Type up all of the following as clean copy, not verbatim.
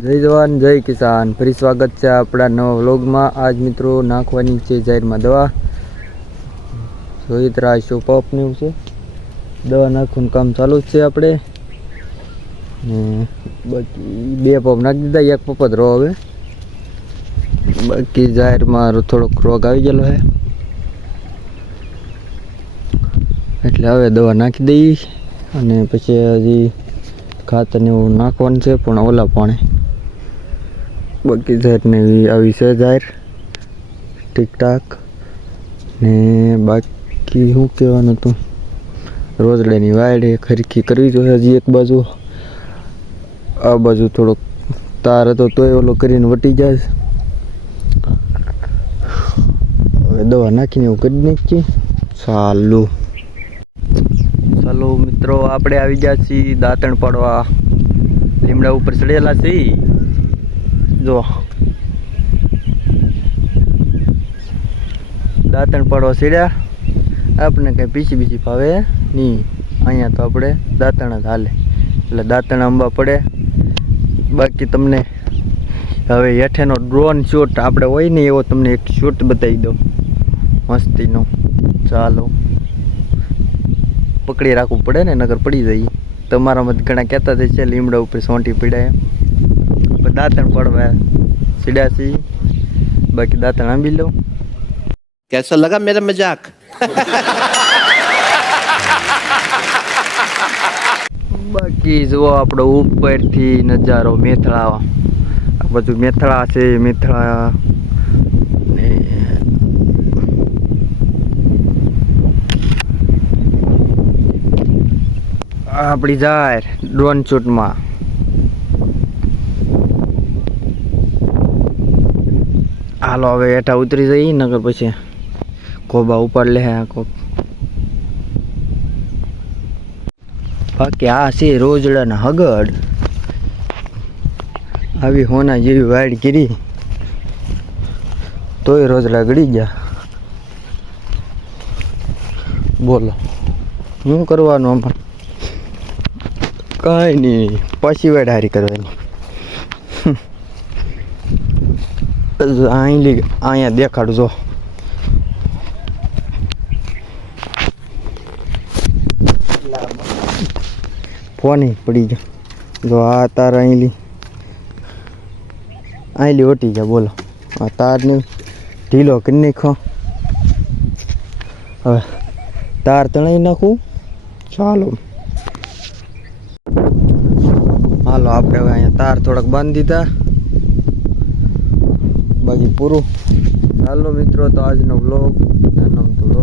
જય જવાન જય કિસાન. ફરી સ્વાગત છે આપણા નવા વ્લોગમાં. આજ મિત્રો નાખવાની છે જાહેરમાં દવા. જોઈ રહ્યા પંપ ને એવું છે, દવા નાખવાનું કામ ચાલુ જ છે આપણે. ને બાકી બે પંપ નાખી દીધા, એક પંપ જ રહો હવે. બાકી જાહેરમાં થોડોક રોગ આવી ગયેલો છે એટલે હવે દવા નાખી દઈ અને પછી હજી ખાતર ને એવું નાખવાનું છે, પણ ઓલા પાણી. બાકી જાહેરને આવી છે જાહેર ઠીકઠાક. ને બાકી શું કહેવાનું હતું, રોજડાની વાયડે ખરખી કરવી જોઈએ હજી એક બાજુ. આ બાજુ થોડોક તાર હતો તોય ઓલો કરીને વટી જાય. હવે દવા નાખીને એવું કરી નાખીએ. ચાલો મિત્રો, આપણે આવી ગયા છીએ દાંતણ પાડવા. લીમડા ઉપર ચડેલા છીએ. જો દાંતણ પાડવા ચડ્યા. આપણે કંઈ બીજી ભાવે નહીં. અહીંયા તો આપણે દાંતણ જ હાલે, એટલે દાંતણ આંબા પડે. બાકી તમને હવે હેઠેનો ડ્રોન શૂટ આપણે હોય ને એવો તમને એક શૂટ બતાવી દઉં મસ્તીનો. ચાલો, પકડી રાખવું પડે ને, નગર પડી જઈએ. તમારામાં ઘણા કહેતા હતા છે લીમડા ઉપર સોંટી પીડાય, પણ દાંતણ પડવા સીડ્યા છીએ. બાકી દાંતણ આંબી લો. कैसा लगा मेरा मजाक? બાકી જુઓ આપણો ઉપરથી નજારો મેથળા. આ બધું મેથળા છે. મેથળા ને આપણી જાહેર ડ્રોન શૂટમાં. હાલો હવે હેઠા ઉતરી જઈએ, નગર પછી ખોબા ઉપર લે કોક. બાકી આ છે રોજડાના હગડ. આવી હોના જેવી વાડ કરી તોય રોજડા ગળી ગયા. બોલો શું કરવાનું આમાં? કાંઈ નહીં, પાછી વાડ હારી કરવાની. અહીંયા દેખાડું જો. ફોન પડી ગયો જો. આ તાર અહીંલી ઓટી ગયા. બોલો, આ તારને ઢીલો કરી નાખો. હવે તાર તણાઈ નાખું. ચાલો હાલો, આપણે હવે અહીંયા તાર થોડાક બાંધી દીધા. બાકી પૂરું. ચાલો મિત્રો, તો આજનો વ્લોગ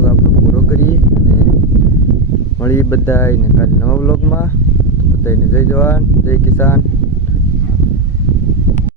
આપણે પૂરો કરીએ અને મળીએ બધાને કાલે નવા વ્લોગમાં. બધાને જય જવાન જય કિસાન.